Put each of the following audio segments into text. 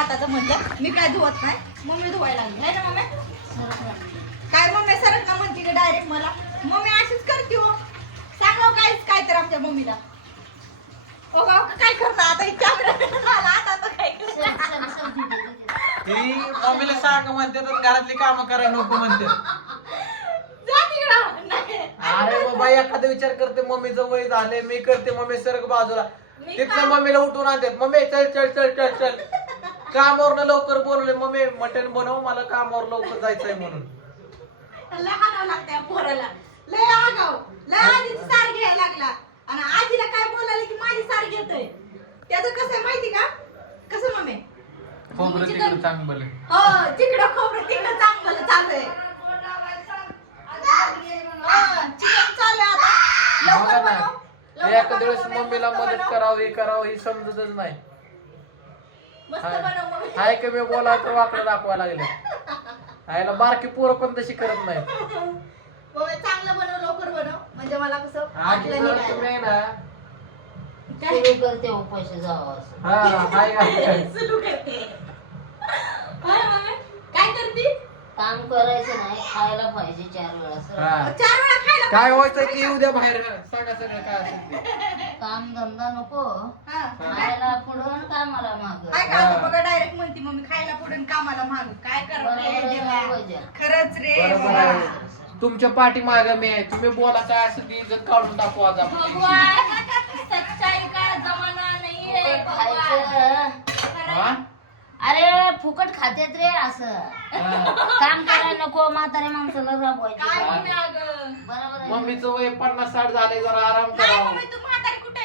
हाताचं म्हणलं मी काय धुवत नाही मम्मी धुवायला लागली. है ना मम्मी? काय मम्मी? सरक ना म्हणते का डायरेक्ट मला. मम्मी अशीच करते हो. सांगाव काहीच काय तर आमच्या मम्मीला. हो का काय करता आता? इतक्या झाला आता तर काय करणार? ती मम्मीला सांग म्हणते तर घरातली कामं करा नको म्हणते. जा तिकडं. नाही. अरे बाबा एखादा विचार करते मम्मीचं वय झाले मी करते मम्मी सरक बाजूला. मी तिथनं मम्मीला उठून आणतात मम्मी चल चल चल चल चल. कामावरनं लवकर बोलवले मम्मी मटण बनव मला कामावर लवकर जायचंय म्हणून. लय हाणावं लागतं या पोराला. लय आगाव. लय आधीच सार घ्यायला लागला. आणि आजीला काय बोलायला की माझी सार घेतोय? त्याचं कसं आहे माहिती का? कसं मम्मी खोबरं तिकडे चांगलं हो तिकडं खोबरं तिकडं चांगलं चालू आहे. हा, चिकन चालू आहे आता. लवकर बघा बनव. ना लवकर एखाद्या बनव, वेळेस मम्मी, मम्मीला मदत. करावी करावं ही समजतच नाही. हाय. कमी बोला तर वाकडं दाखवायला लागले. आयला बारकी पोरं पण तशी करत नाही मम्मी चांगलं बनव लवकर बनव. म्हणजे मला कसं आजी आटलं जर तुम्ही निघायला. आहे ना. काय? सुरू करते पैसे जावं असं. हा हाय हाय. सुरू करते. होय मम्मी काय करते? काम करायचं नाही खायला पाहिजे चार वेळा सर. हा. चार वेळा खायला काय व्हायचं की उद्या बाहेर सांगा सगळं काय असेल ते. काम धंदा नको हा. खायला पुढं आणि कामाला माग काय हा. का बघा डायरेक्ट म्हणते मम्मी खायला पुढे आणि कामाला माग काय करावं. खरंच रे बरोबर बाबा. आहे. तुमच्या पाठी माग मी आहे तुम्ही बोला काय असेल ती इज्जत काढून दाखवा आज आपण. भगवान सच्चाई का जमाना नाही है भगवान खायचं हा? अरे फुकट खात्यात रे असं हा. काम करायला नको म्हातारे माणसाला काय अगं? बरोबर आहे मम्मीचं वय पन्नास साठ झाले जरा आराम नाही करावं मम्मी तू म्हातारी कुठे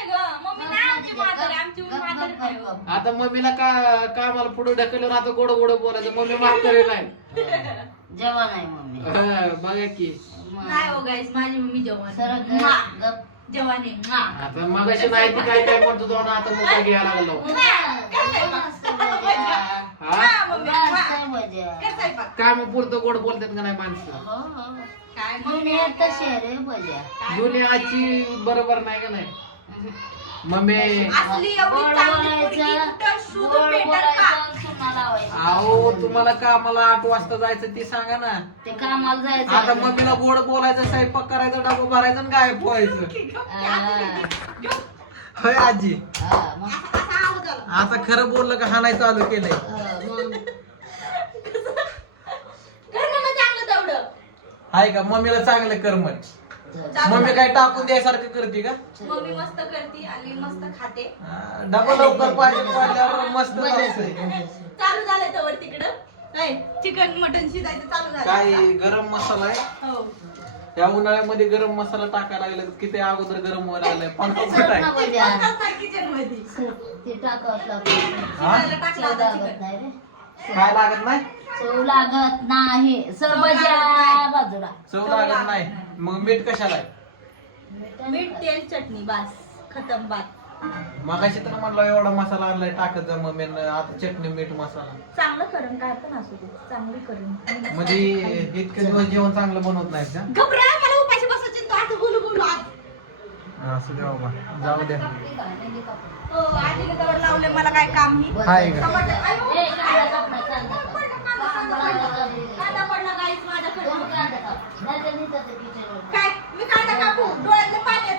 ग. मम्मी नाही आमची म्हातारी आमची म्हातारी नाही हो. आता मम्मीला का कामाला पुढे ढकलून आता गोड गोड बोलायचं? मम्मी म्हातारी नाही. जेवण आहे मम्मी. हा, बघा की. नाही हो गाईस माझी मम्मी जवान. सरक म्हा. गप. जवान आहे म्हा. आता मगाशी नाही ती काय काय म्हणतो तो? ना आता मुका घ्यायला लागलो. हा हा, मम्मी म्हा. कर स्वयंपाक. काम पुरतं गोड बोलतात का नाही माणसं? काय मम्मी दुनिया तशी आहे रे बजा दुनियाची बरोबर नाही का नाही? मम्मी असली एवढी चांगली पोरगी कुठं शोधून भेटेल का? अहो तुम्हाला कामाला आठ वाजता जायचं ते सांगा ना ते कामाला जायचं आता मम्मीला गोड बोलायचं स्वयंपाक करायचं डबा भरायचं आणि गायब व्हायचं हा. होय आजी हा, मग. असा आवाज आला. आता खरं बोललं का हाणाय चालू केलंय हा, मग. मम्मी चांगलं तेवढं. हाय का मम्मीला चांगलं करमत. मम्मी काय टाकून द्यायसारखं करते का? मम्मी मस्त करते आणि मस्त खाते. हा, डबा लवकर पाहिजे पाहिल्यावर मस्त असतंय. चालू झालंय तवर तिकडं. चिकन मटन शिजायचं चालू झालं काय आता. गरम मसाला आहे? हो. या उन्हाळ्यामध्ये गरम मसाला टाकायला लागला किती अगोदर गरम व्हायला लागलाय? कुठं ना आहे. kitchen मध्ये. ते. हा? शिजायला टाकलं काय लागत नाही? चव लागत नाही. नाही. बाजूला चव लागत नाही. मग मीठ कशाला? आहे मीठ तेल चटणी बास. खतम बात मगाशी तर म्हणलं एवढा मसाला आणलाय टाकत जा मम्मी आता चटणी मीठ मसाला. चांगलं करून काय पण असू दे चांगली करून. म्हणजे इतके दिवस जेवण चांगलं बनवत नाहीत का? घबरा मला उपाशी बसायची तू असं बोलू बोलू आज. असू द्या बाबा जाऊ द्या हो आजीने लावले मला काय काम नाही. हाय का? टमाटर आयो, कांदा कांदा, कांदा. कांदा पडला गाईस माझ्याकडे दोन कांदा काप. नाही तर नाही तर ते किचनवर. काय मी कांदा कापू डोळ्यातले पाणी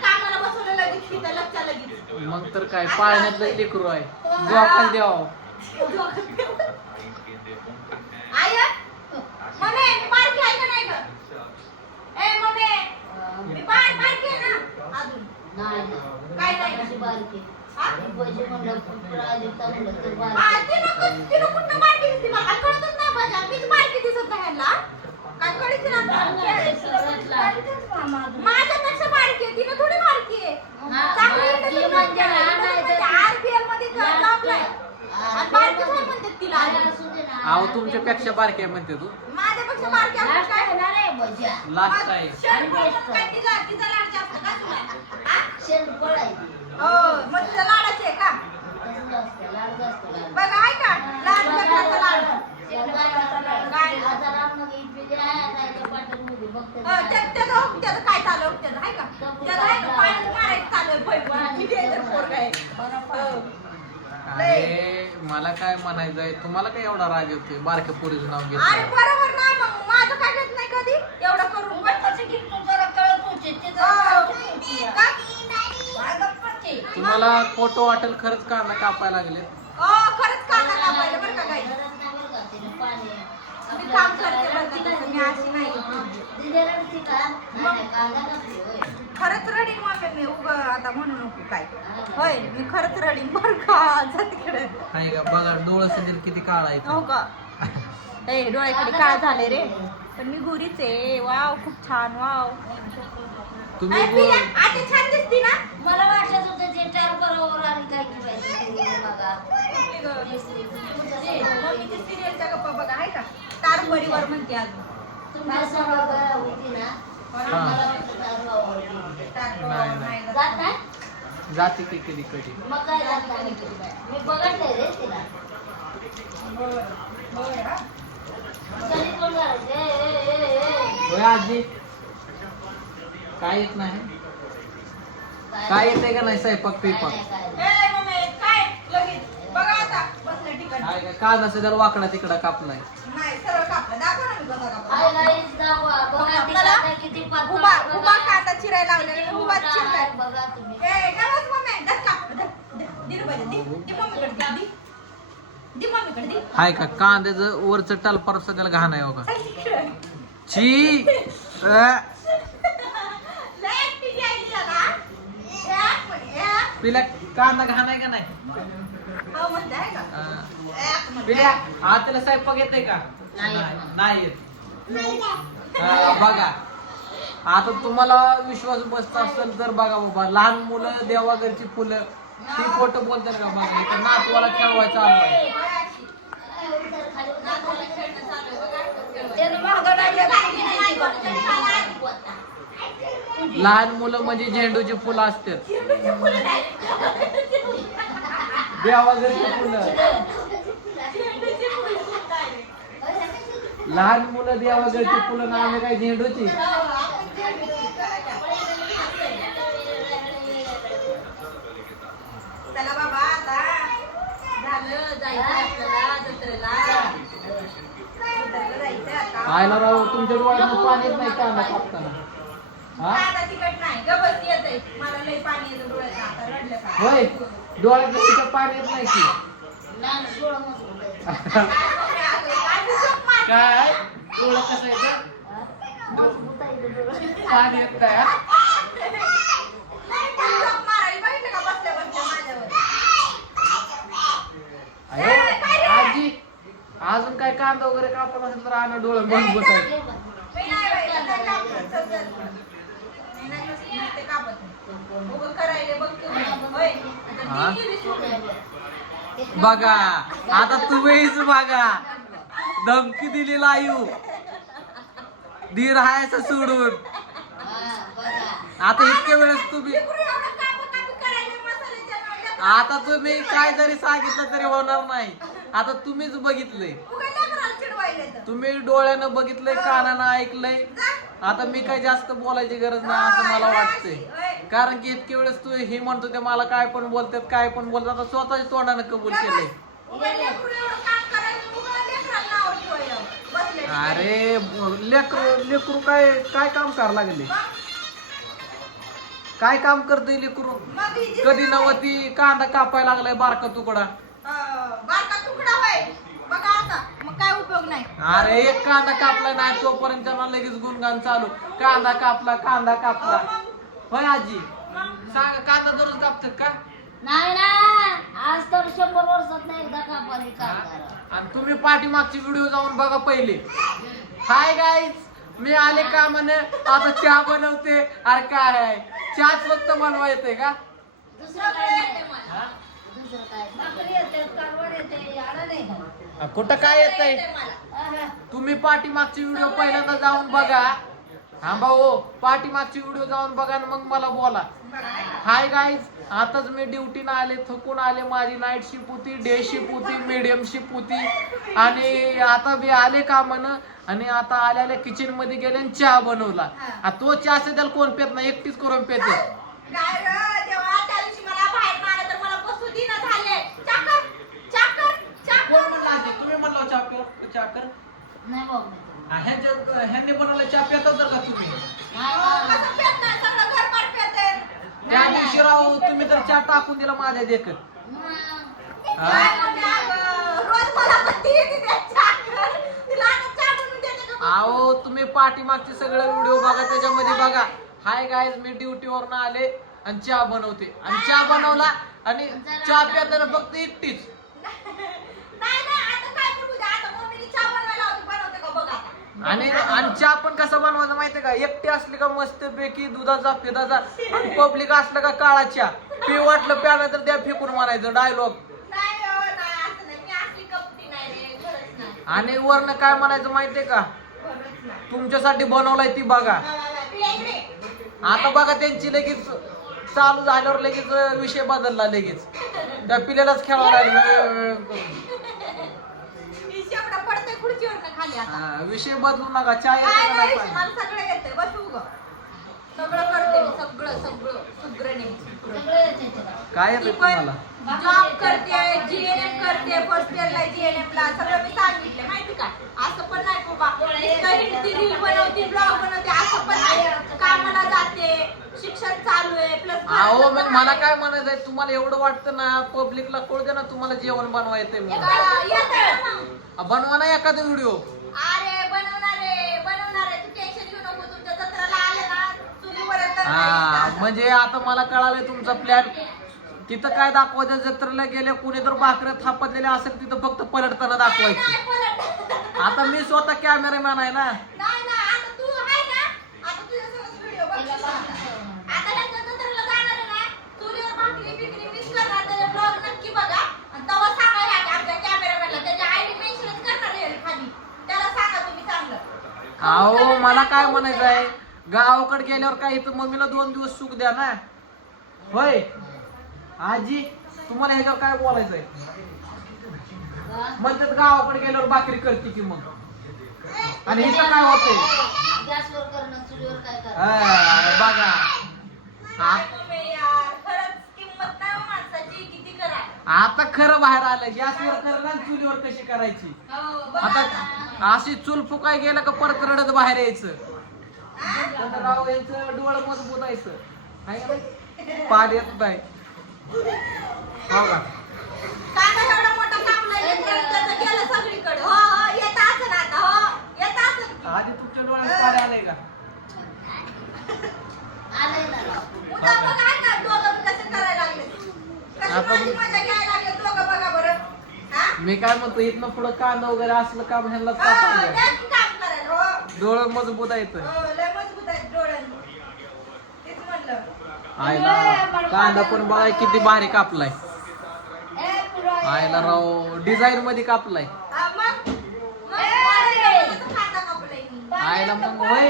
मग तर काय पाळण्यातलं लेकरू आहे. जोकाल द्यावं आय मम्मी मी बारकी आहे का नाही ग ए मम्मी मी बार बारकी आहे ना अजून नाही काय नाही? कशी बारकी हा? पैसे म्हणलं प्राजक्ता म्हणलं तर आ, बारकी तिनं क- तिनं कुठनं बारकी दिसते मला काय कळतच नाही माझ्या मीच बारकी दिसत नाही ह्यांना काय कळत माझ्यापेक्षा बारकी आहे तिनं थोडी बारकी आहे हा, चांगली बारकी इंटरव्ह्यू म्हणजे हा, नाही तर- आरपीएलमध्ये जॉब नाही आणि बारकी काय म्हणतात तिला काय असू दे ना अहो तुमच्यापेक्षा बारके म्हणते तू. माझ्यापेक्षा आपण काय? येणार आहे भज्या लास्ट आहे. काय तिला तिचा लाड जास्त का तुला? हा? शेणफळ आहे हो मग लाडाची आहे का? तसंच असतं लाड जास्त लाड बघा आहे का? लाड लेकराचा लाड. हो, त्या- त्याचं हो, त्याचं काय चालू आहे, त्याचं आहे का? त्याचं आहे का? पाण्यात मारायचं चालू आहे. पैप. किती आहे तर पोरगं आहे. हो. अरे मला काय म्हणायचंय तुम्हाला काय एवढा राग येतोय? बारक्या पोरीचं नाव अरे घेतलं बरोबर ना मग माझं काय घेत नाही कधी? एवढं करून पण. तुम्हाला फोटो वाटेल खरंच कांदा कापायला लागले. हो खरंच कांदा कापायला बरं का काही मी काम करते बरं का तसं, मी अशी नाही. खरंच रडीन मग मी उग आता म्हणू नको काय. होय मी खरंच रडीन बरं का जा तिकडे. आहे का बघा डोळं समजेल किती काळा आहे हो का? ए डोळ्याकडे काय झाले रे. पण मी गुरीच आहे. वाव खूप छान वाव. तुम्ही आता छान दिसती ना? मला वाटत होतं ते चार बरोबर काय की पाहिजे बघा. कुठली गं? मम्मीची सिरियलच्या गप्पा बघा आहे का? तार परिवार म्हणते अजून. तुमच्या होती ना. हा. नाही, नाही. जात नाही जाते की कधी कधी मग काय जात नाही मी बघितलंय रे तिला हा. कोण करायचे. होय आजी काय येत नाही काय येते का नाही स्वयंपाक पिपाक काय कांदा सध्या वाकडा तिकडा कापलाय हाय कांदा चिरायला लावलेला ए मम्मी. दे दे. दे दे. दे का? कांद्याचं वरचं टलपार सगळं घाण आहे बघा तिकडे. ची. पिल्या कांदा घाण आहे का नाही? हो. पिल्या आज त्याला स्वयंपाक येते का? नाही येत मला. नाही येत. हा, बघा. आता तुम्हाला विश्वास बसत असेल तर बघा बाबा लहान मुलं देवाघरची फुलं ती फोटो बोलतात का? बघा इथं नातवाला खेळवायचं. लहान मुलं म्हणजे झेंडूची फुलं असतात. देवाघरची फुलं झेंडूची फुलं नाही. लहान मुलं देवाघरची फुलं ना आम्ही काय झेंडूची? आपण झेंडूची करायला. चला बाबा आता झालं जायचं आपल्याला जत्रेला. जत्रेला जायचं आता. आयला राव तुमच्या डोळ्यात पाणी येत नाही कांदा कापताना. हा? आता तिकट नाही. गबस येतंय. मला लई पाणी येतं डोळ्यात आता रडलं का? होय. डोळ्यात तुमच्या पाणी येत नाही की. लहान. काय बघणे आलंय? काय बुजूक मारली? काय डोळं कसं येतं. पाणी येत नाही आजी अजून काय कांदा वगैरे कापत असेल तर आणा डोळं बंद बसायचं. बघा आता तुम्हीच बघा धमकी दिली लाईव धीर राहायचं सोडून. आता इतक्या वेळेस तुम्ही आता तुम्ही काय जरी सांगितलं तरी होणार नाही. आता तुम्हीच बघितलंय. तुम्ही डोळ्यानं बघितलंय कानानं ऐकलंय. आता मी काय जास्त बोलायची गरज नाही असं मला वाटतंय. कारण की इतके वेळेस तू हे म्हणतो ते मला काय पण बोलतात काय पण बोलतात. आता स्वतःच्या तोंडानं कबूल केलंय उगा लेकरू एवढं काम करायले, उगा लेकराला नाव ठेवायला. बसले. अरे लेकरू लेकरू काय काय काम करायला लागले? काय काम करतोय लेकरू? कधी नवती कांदा कापायला लागलाय बारका तुकडा? अं, बारका तुकडा होय. बघा आता मग काय उपयोग नाही. अरे एक कांदा कापला नाही तोपर्यंत त्यांना लगेच गुणगान चालू. कांदा कापला कांदा कापला. होय आजी? सांग कांदा दररोज कापतात का? नाही ना आज तर शंभर वर्षात नाही एकदा कापाली काम करा. आणि तुम्ही पाठीमागची व्हिडिओ जाऊन बघा पहिले. हाय गाईज मी आले का म्हणे? आता चहा बनवते. अरे काय आहे? चहाच फक्त बनवा येते का? दुसरं काय नाही दुसरं काय? भाकरी येते कारवड येते याडा नाही. का आ, कुठं काय येतंय. तुम्ही पाठीमागची व्हिडिओ पहिल्यांदा जाऊन बघा. हा भाऊ पाठीमागची व्हिडिओ जाऊन बघा आणि मग मला बोला. हाय गाईज आताच मी ड्युटीनं आले थकून आले माझी नाईट शिफ्ट होती डे शिफ्ट होती मीडियम शिफ्ट होती. आणि आता मी आले कामानं आणि आता आल्या आल्या किचनमध्ये गेले आणि चहा बनवला. तो चहा सध्या कोण पेत नाही एकटीच करून पेते. काय रे देवा, त्या दिवशी मला बाहेर मारलं तर मला बसू दिना झाले. चाकर, चाकर, नाही. ह्यांच्या ह्यांनी बनवलं चहा पेतात तर का तुम्ही नाही अहो, बघ. कसं पेत नाही, सगळं घरमाट पेते. त्या दिवशी राव तुम्ही तर चहा टाकून दिला माझ्या देखत मग. काय मम्मी अगं, रोज मला म्हणती येते त्या चाकर. तिला आता चहा बनवून देते का? अहो तुम्ही पाठीमागचे सगळे व्हिडिओ बघा त्याच्यामध्ये बघा हाय गायज मी ड्युटीवरनं आले आणि चहा बनवते आणि चहा बनवला आणि चहा पिताना फक्त एकटीच नाही नाही आता काय करू द्या आता मम्मीने चहा बनवायला होती बनवते का बघ आता आणि आणि चहा पण कसा बनवायचा माहितीये का? एकटी असली का मस्त पैकी दुधाचा पिधाचा आणि पब्लिक असलं का काळा चहा. पी वाटलं प्यानं तर द्या फेकून मारायचं डायलॉग नाही हो, आणि वरनं काय म्हणायचं माहितीये का? तुमच्यासाठी बनवलाय ती बघा. आता बघा त्यांची लगेच चालू झाल्यावर लगेच विषय बदलला लगेच. त्या पिल्यालाच खेळायला लागलं. खुर्चीवरनं खाली आता. हा, विषय बदलू नका चहा येतो काय का नाही नाही विषय, मला सगळं येतंय बस उग. सगळं करते मी सगळं सगळं तुला. काय येतं तुम्हाला? जॉब करते जीएनएम करते फर्स्ट इयरला जीएनएम ला सगळं मी सांगितलं माहिती का? असं पण नाही बाबा ती रील बनवते ब्लॉग बनवते असं पण नाही कामाला जाते शिक्षण चालू आहे प्लस अहो मग मला काय म्हणायचंय तुम्हाला एवढं वाटतं ना पब्लिकला कळू दे ना तुम्हाला जेवण बनवा येते बनवा ना एखादा व्हिडिओ अरे बनवणारे बनवणारे तू टेन्शन घेऊ नको तुमच्या जत्राला आले ना चुलीवर हा म्हणजे आता मला कळालंय तुमचा प्लॅन तिथं काय दाखवायचं? जत्रेला गेल्या कुणी तर भाकऱ्या थापटलेल्या असेल तिथं फक्त पलटताना दाखवायचं. आता मी स्वतः कॅमेरामॅन आहे ना आता तू आहे ना आता तुझ्यासोबत व्हिडिओ बघ आता त्यांच्या जत्रेला जाणार आहे ना चुलीवर भाकरी बिकरी मिस करणार त्याचे ब्लॉग नक्की बघा आणि तेव्हा सांगा ह्या आमच्या कॅमेरामॅनला त्याची आयडी मेन्शनच करणार आहे खाली त्याला सांगा तुम्ही चांगलं अहो मला काय म्हणायचं आहे? गावाकडे गेल्यावर काय इथं मम्मीला दोन दिवस सुख द्या ना? होय? आजी तुम्हाला ह्याच्यावर काय बोलायचंय हा? म्हणतात गावाकडे गेल्यावर भाकरी करते की मग. आणि इथं काय होतंय? गॅसवर करणं चुलीवर काय करणं? हा, बघा आ- काय मम्मी यार खरंच किंमत नाही हो माणसाची किती करा आता खरं बाहेर आलं गॅसवर करणं आणि चुलीवर कशी करायची? हो आता. अशी चूल फुकाय गेलं का परत रडत बाहेर यायचं? पण राव यांचं डोळं मजबूत आहे पाड येत नाही. हो का? कांदा एवढा मोठा कापला त्याचं गेलं सगळीकडे. हो हो हो आधी तुमच्या डोळ्यात पाणी आलंय का आलंय ना राव. उद्या बघा ना दोघं कसं करायला लागले कशी आपण- हा मी काय म्हणतो इथनं पुढं कांदा वगैरे असलं काम ह्यांनाच हो, हो. डोळं मजबूत आहेत हो आयला कांदा पण बघा किती भारी कापलाय. आयला राव डिझाईन मध्ये कापलाय. आयला मग होय